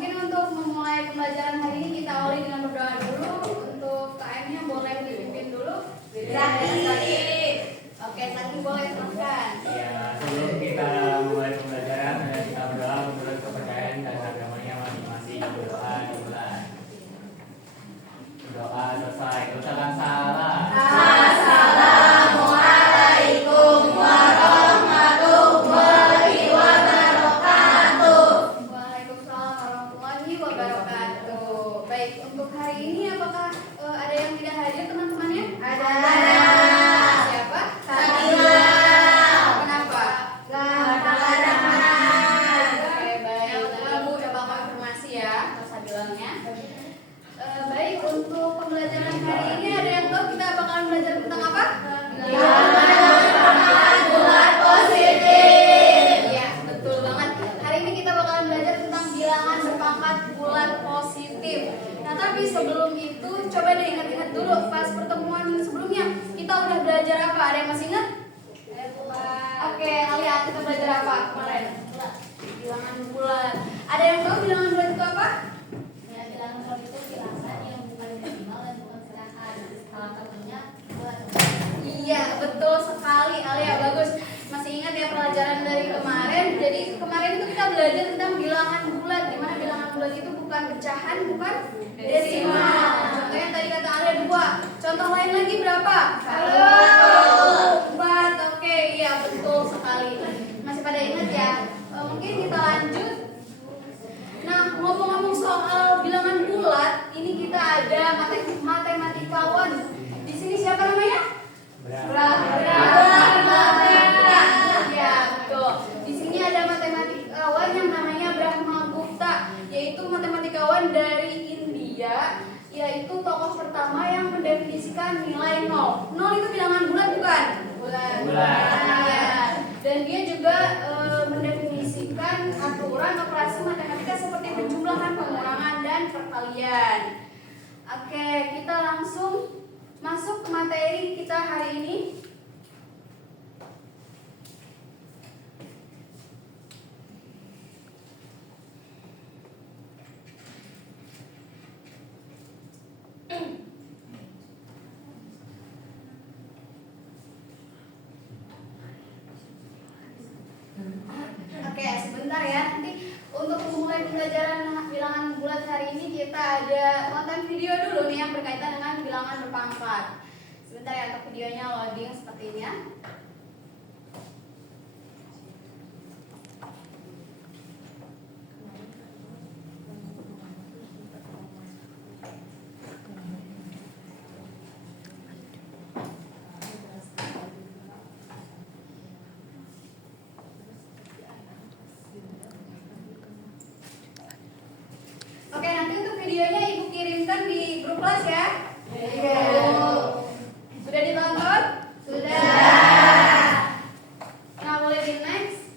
mungkin untuk memulai pembelajaran hari ini kita awali dengan berdoa dulu. Untuk KM-nya boleh dipimpin dulu. Oke, Saki boleh silahkan. Ya, sebelum kita mulai pembelajaran, kita berdoa menurut kepercayaan dan agamanya masing-masing. Berdoa dimulai. Doa selesai. Ucapan salam. Assalamualaikum warahmatullahi wabarakatuh. Waalaikumsalam warahmatullahi wabarakatuh. Baik, untuk hari ini apakah ada yang tidak hadir teman-temannya? Ada. Siapa? Sabila. Kenapa? Kadang-kadang. Oke, baik. Nanti Ibu coba konfirmasi ya, Mas Sabilangnya. Baik, untuk pembelajaran hari ini ada yang tahu kita bakalan belajar tentang apa? Bulat positif. Iya, betul banget. Hari ini kita bakalan belajar tentang bilangan berpangkat bulat positif. Nah, tapi sebelum itu coba deh ingat-ingat dulu pas pertemuan sebelumnya kita udah belajar apa? Ada yang masih ingat? Oke, Alia, kita belajar apa kemarin? Bilangan bulat. Ada yang tahu bilangan bulat itu apa? Ya, bilangan bulat itu bilangan yang bukan desimal dan bukan serahan. Salah satunya bulat. Iya, betul sekali Alia, bagus. Masih ingat ya pelajaran dari kemarin? Jadi kemarin itu kita belajar tentang bilangan bulat, di mana bilangan bulat itu bukan pecahan, bukan desimal. Contohnya tadi kata Alia 2. Contoh lain lagi berapa? 4. Oke, iya betul sekali. Masih pada ingat ya? Mungkin kita lanjut. Nah, ngomong-ngomong soal bilangan bulat, ini kita ada matematikawan. Di sini siapa namanya? Ya, betul. Di sini ada matematikawan yang namanya Brahmagupta, yaitu matematikawan dari India, yaitu tokoh pertama yang mendefinisikan nilai 0. 0 itu bilangan bulat bukan? Bulat. Ya. Dan dia juga mendefinisikan aturan operasi matematika seperti penjumlahan, pengurangan, dan perkalian. Oke, kita langsung masuk ke materi kita hari ini. Oke, sebentar ya. Nanti untuk memulai pembelajaran bilangan bulat hari ini kita ada konten video dulu nih yang berkaitan dengan bilangan berpangkat. Sebentar ya, untuk videonya loading seperti ini ya. Oke, nanti untuk videonya Ibu kirimkan di grup kelas ya. Sudah ditonton? Sudah. Nah, boleh di next.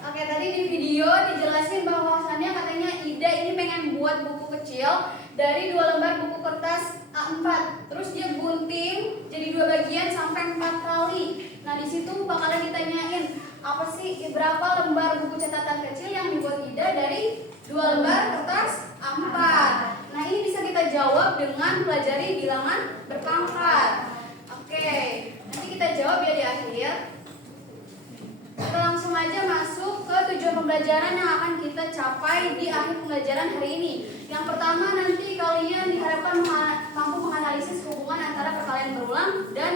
Oke, tadi di video dijelasin bahwasannya katanya Ida ini pengen buat buku kecil dari 2 lembar buku kertas A4. Terus dia gunting jadi 2 bagian sampai 4 kali. Nah, di situ bakalan ditanyain, apa sih berapa lembar buku catatan kecil yang dibuat Ida dari 2 lembar kertas A4. Nah, ini bisa kita jawab dengan pelajari bilangan berpangkat. Oke, nanti kita jawab ya di akhir. Kita langsung aja masuk ke tujuan pembelajaran yang akan kita capai di akhir pembelajaran hari ini. Yang pertama, nanti kalian diharapkan mampu menganalisis hubungan antara perkalian berulang dan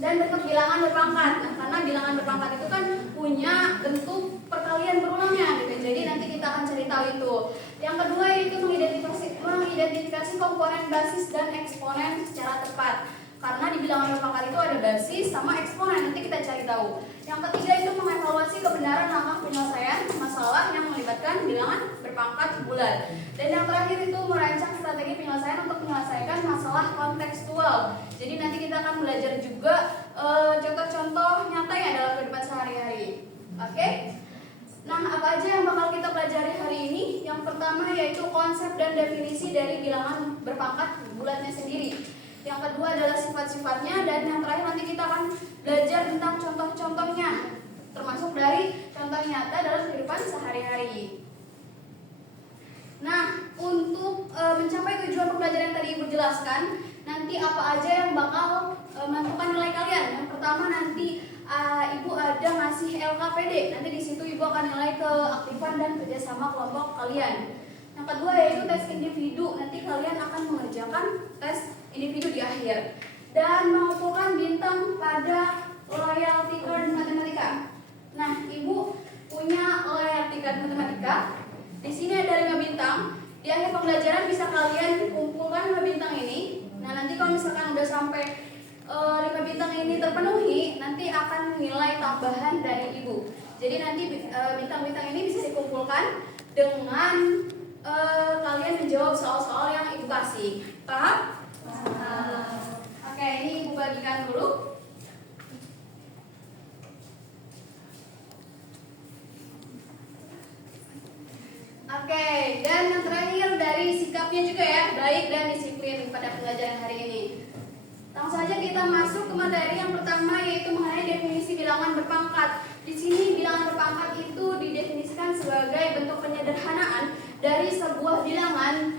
bentuk bilangan berpangkat. Nah, karena bilangan berpangkat itu kan punya bentuk perkalian berulangnya gitu. Jadi nanti kita akan cari tahu itu. Yang kedua yaitu mengidentifikasi komponen basis dan eksponen secara tepat. Karena di bilangan berpangkat itu ada basis sama eksponen, nanti kita cari tahu. Yang ketiga itu mengevaluasi kebenaran langkah penyelesaian masalah yang melibatkan bilangan berpangkat bulat. Dan yang terakhir itu merancang strategi penyelesaian untuk menyelesaikan masalah kontekstual. Jadi nanti kita akan belajar juga contoh-contoh nyata ya dalam kehidupan sehari-hari. Oke? Nah, apa aja yang bakal kita pelajari hari ini? Yang pertama yaitu konsep dan definisi dari bilangan berpangkat bulatnya sifat-sifatnya, dan yang terakhir nanti kita akan belajar tentang contoh-contohnya, termasuk dari contoh nyata dalam kehidupan sehari-hari. Nah, untuk mencapai tujuan pembelajaran yang tadi Ibu jelaskan, nanti apa aja yang bakal menentukan nilai kalian? Yang pertama nanti Ibu ada ngasih LKPD. Nanti di situ Ibu akan nilai keaktifan dan kerjasama kelompok kalian. Yang kedua yaitu tes individu. Nanti kalian akan mengerjakan tes individu di akhir. Dan mengumpulkan bintang pada loyalty card matematika. Nah, Ibu punya loyalty card matematika. Di sini ada 5 bintang. Di akhir pembelajaran bisa kalian kumpulkan 5 bintang ini. Nah, nanti kalau misalkan udah sampai 5 bintang ini terpenuhi, nanti akan nilai tambahan dari Ibu. Jadi nanti bintang-bintang ini bisa dikumpulkan dengan kalian menjawab soal-soal yang Ibu kasih. Paham? Oke, ini Ibu bagikan dulu. Oke, dan yang terakhir dari sikapnya juga ya, baik dan disiplin pada pembelajaran hari ini. Langsung saja kita masuk ke materi yang pertama, yaitu mengenai definisi bilangan berpangkat. Di sini bilangan berpangkat itu didefinisikan sebagai bentuk penyederhanaan dari sebuah bilangan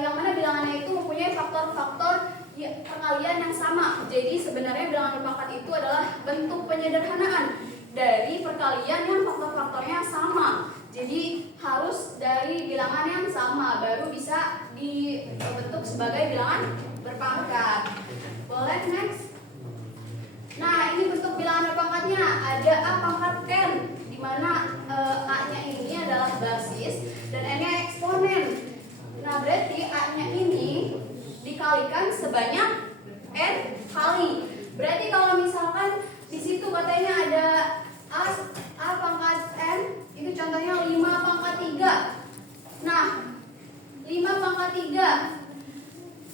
yang mana bilangannya itu mempunyai faktor-faktor perkalian yang sama. Jadi sebenarnya bilangan berpangkat itu adalah bentuk penyederhanaan dari perkalian yang faktor-faktornya sama. Jadi harus dari bilangan yang sama baru bisa dibentuk sebagai bilangan berpangkat. Boleh next? Nah, ini bentuk bilangan berpangkatnya. Ada A pangkat n, di mana A-nya ini adalah basis dan n-nya eksponen. Nah, berarti A-nya ini dikalikan sebanyak n kali. Berarti kalau misalkan di situ katanya ada A pangkat n, itu contohnya 5 pangkat 3. Nah, 5 pangkat 3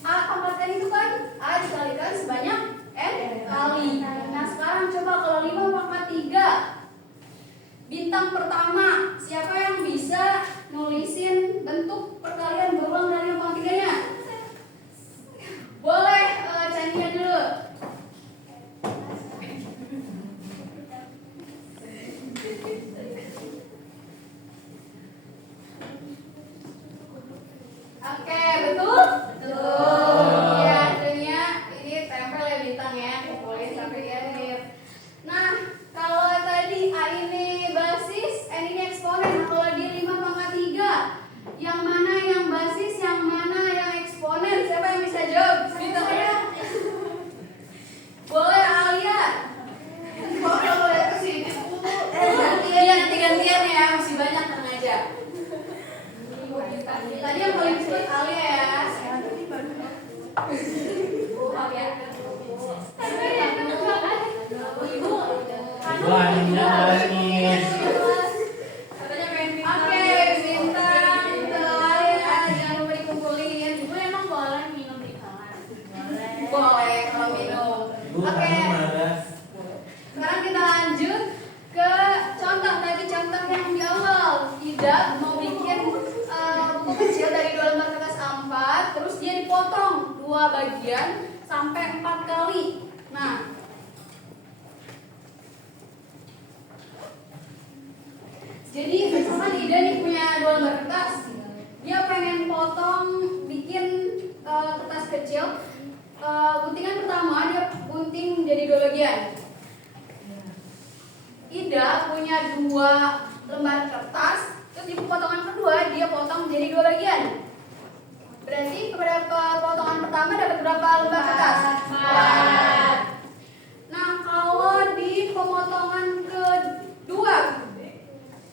A pangkat n itu kan A dikalikan sebanyak n kali. Nah, sekarang coba kalau 5 pangkat 3, bintang pertama, siapa yang bisa nulisin bentuk perkalian berulang dari 5 pangkat 3-nya? Boleh, Cania dulu. Oke, betul? Betul. Ya, tentunya ini tempel ya bintang ya, kumpulin sampai di akhir. Nah, kalau tadi A ini basis, N ini eksponen. Nah, kalau di 5 pangkat 3, yang mana yang basis, yang mana yang eksponen? Siapa yang bisa jawab? Bintangnya? Boleh Alia? Boleh ke sini. Gantian ya, masih banyak tenang aja. Tadi yang paling disebut Alia ya. Ibu Anina nangis. Katanya pengen bintang. Oke, bintang ke Alia, jangan lupa dikumpulin. Ibu emang boleh minum di kelas? Boleh kalau minum. Ibu Oke, kamu marah. sekarang kita lanjut ke contoh. Tadi contoh yang di awal, tidak mau bikin buku kecil dari 2 lembar kertas A4, terus dia dipotong 2 bagian sampai 4 kali. Nah, jadi misalkan Ida nih punya 2 lembar kertas, dia pengen potong, bikin kertas kecil. Guntingan pertama dia gunting jadi 2 bagian. Ida punya 2 lembar kertas, terus di potongan kedua dia potong jadi 2 bagian. Berarti pada potongan pertama dapat berapa lembar kertas? 4. Nah, kalau di pemotongan kedua,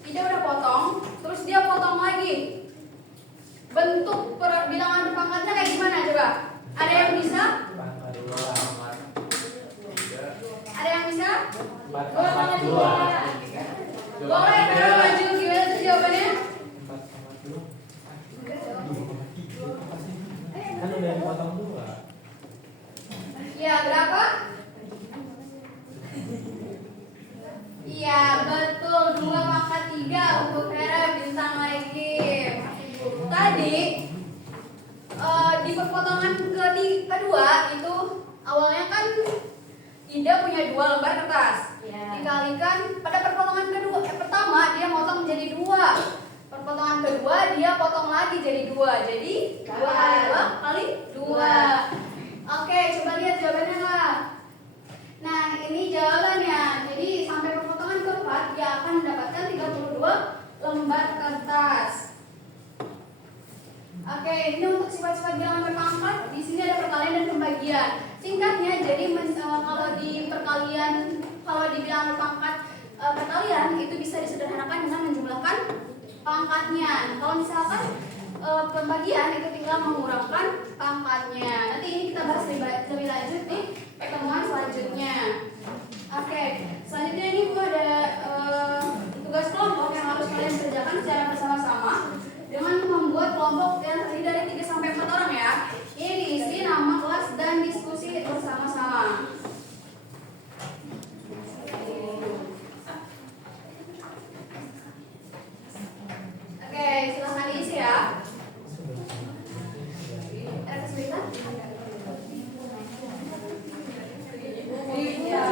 Ida udah potong, terus dia potong lagi. Bentuk bilangan berpangkatnya kayak gimana coba? Ada yang bisa? Ada yang bisa? 4 Boleh, 2. Vera maju, gimana tuh jawabannya? Kan udah dipotong 2. Iya, berapa? Iya, betul, 2 pangkat 3 untuk Vera, bintang lagi. Tadi di perpotongan kedua itu awalnya Ida punya 2 lembar kertas. Ya. Dikalikan pada perpotongan pertama dia potong menjadi 2. Perpotongan kedua dia potong lagi jadi 2. Jadi 2 kali 2 kali 2. Oke, coba lihat jawabannya lah. Nah, ini jawabannya. Jadi sampai perpotongan keempat dia akan mendapatkan 32 lembar kertas. Oke, ini untuk sifat-sifat bilangan berpangkat. Di sini ada perkalian dan pembagian. Singkatnya, jadi kalau di bilangan berpangkat perkalian itu bisa disederhanakan dengan menjumlahkan pangkatnya. Nah, kalau misalkan pembagian itu tinggal mengurangkan pangkatnya. Nanti ini kita bahas lebih lanjut di pertemuan selanjutnya. Oke, selanjutnya ini Bu ada tugas kelompok yang harus kalian kerjakan secara bersama-sama dengan membuat kelompok yang terdiri dari 3 sampai 4 orang ya. Ini diisi nama kelas dan diskusi bersama-sama. Oke, silahkan diisi ya. Ada kesulitan? Iya.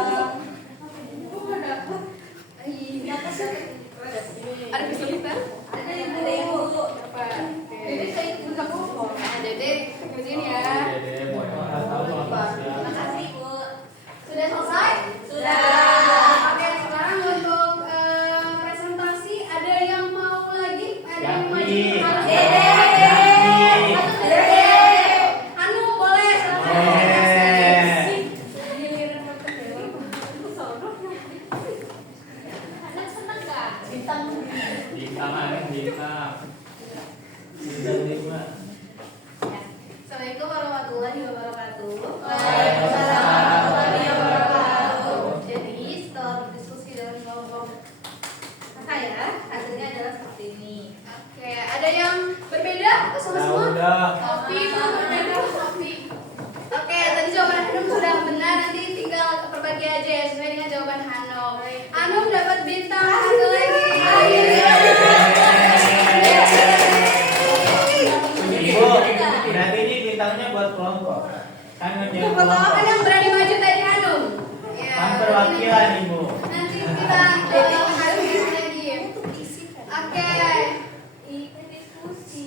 Ada kesulitan? Ada Ibu. Apa? Dede saya buka buku. Nah, Dede kerjain ya. Dede mau yang tahu apa sih? Makasih, Bu. Sudah selesai? Sudah. Oke, sekarang untuk presentasi ada yang mau lagi? Ada yang mau Yaki. Dede. Anu boleh. Anak senang nggak? Bintang. Bintang ada bintang. Bintang 5. Assalamualaikum warahmatullahi wabarakatuh. Waalaikumsalam warahmatullahi wabarakatuh. Jadi setelah berdiskusi dengan kelompok saya, hasilnya adalah seperti ini. Oke, ada yang berbeda atau sama semua? Udah. Kopi, berbeda kopi. Oke, tadi jawaban Hanum sudah benar, nanti tinggal perbagi aja ya sesuai dengan jawaban Hanum. Hanum dapat bintang satu lagi. Ibu, berarti ini bintangnya buat kelompok. Kan ngerjain Kan kelompok. yang berani maju tadi Hanum. Ya, Kan perwakilan Ibu. nanti kita harus lagi. Oke.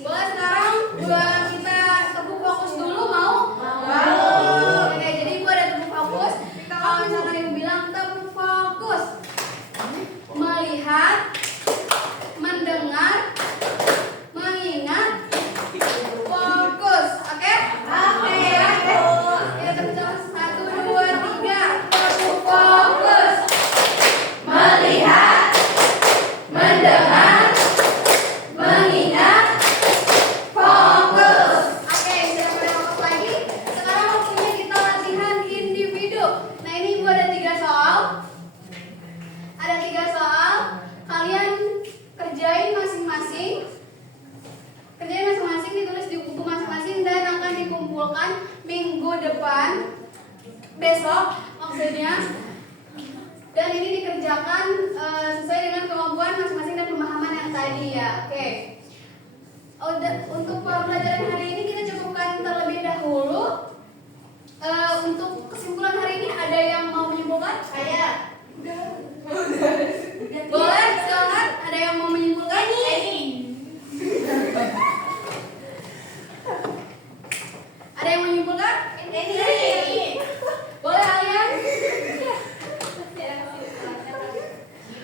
Boleh sekarang kita tepuk fokus dulu mau? Mau. Oke, jadi Ibu ada tepuk fokus. Kalau misalkan Ibu bilang tepuk fokus, melihat, mendengar, mengingat, fokus. Oke? Oke, Oke. Kita tepuk tangan 1, 2, 3. Tepuk fokus. Melihat, mendengar, mengingat, fokus. Oke, sudah mulai fokus lagi. Sekarang waktunya kita latihan individu. Nah, ini Ibu ada 3 soal. Ada 3 soal. Kalian kerjain masing-masing. Kerjain masing-masing, ditulis di buku masing-masing dan akan dikumpulkan minggu depan. Besok maksudnya. Dan ini dikerjakan sesuai dengan kemampuan masing-masing dan pemahaman yang tadi ya. Oke. Untuk pembelajaran hari ini kita cukupkan terlebih dahulu. Untuk kesimpulan hari ini ada yang mau menyimpulkan? Saya. Boleh silakan. Ada yang mau menyimpulkan? Ada yang menyimpulkan? Boleh kalian? Di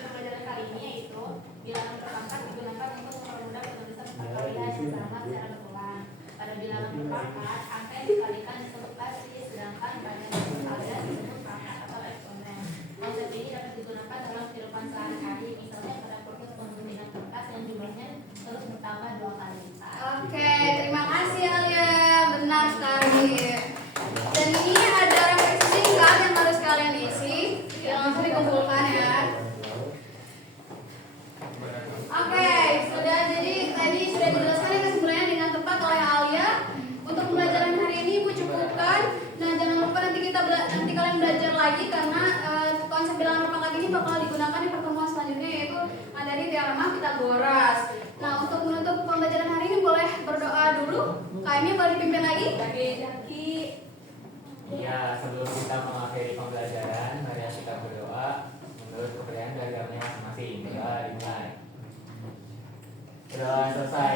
pembelajaran kali ini yaitu bilangan berpangkat digunakan untuk mempermudah penulisan perkalian yang sama secara berulang. Pada bilangan berpangkat, angka yang dikalikan disebut pasti, sedangkan pada yang berkalian disebut pangkat atau eksponen. Konsep ini dapat digunakan dalam kehidupan sehari-hari, misalnya pada proses pembentukan kertas yang jumlahnya terus bertambah 2 kali lipat. Oke, terima kasih Alia. Benar sekali. Dan ini ada refleksi singkat yang harus kalian isi. Yang langsung dikumpulkan ya. Oke, sudah jadi tadi sudah dijelaskan ya kesimpulannya dengan tepat oleh Alia. Untuk pembelajaran hari ini Ibu cukupkan. Nah, jangan lupa nanti kalian belajar lagi karena konsep bilangan berpangkat ini bakal digunakan di pertemuan selanjutnya yaitu materi teorema Pitagoras. Nah, untuk menutup pembelajaran hari ini boleh berdoa dulu. KM-nya boleh dipimpin lagi. Ya, sebelum kita mengakhiri pembelajaran,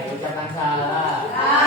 ucapkan salam.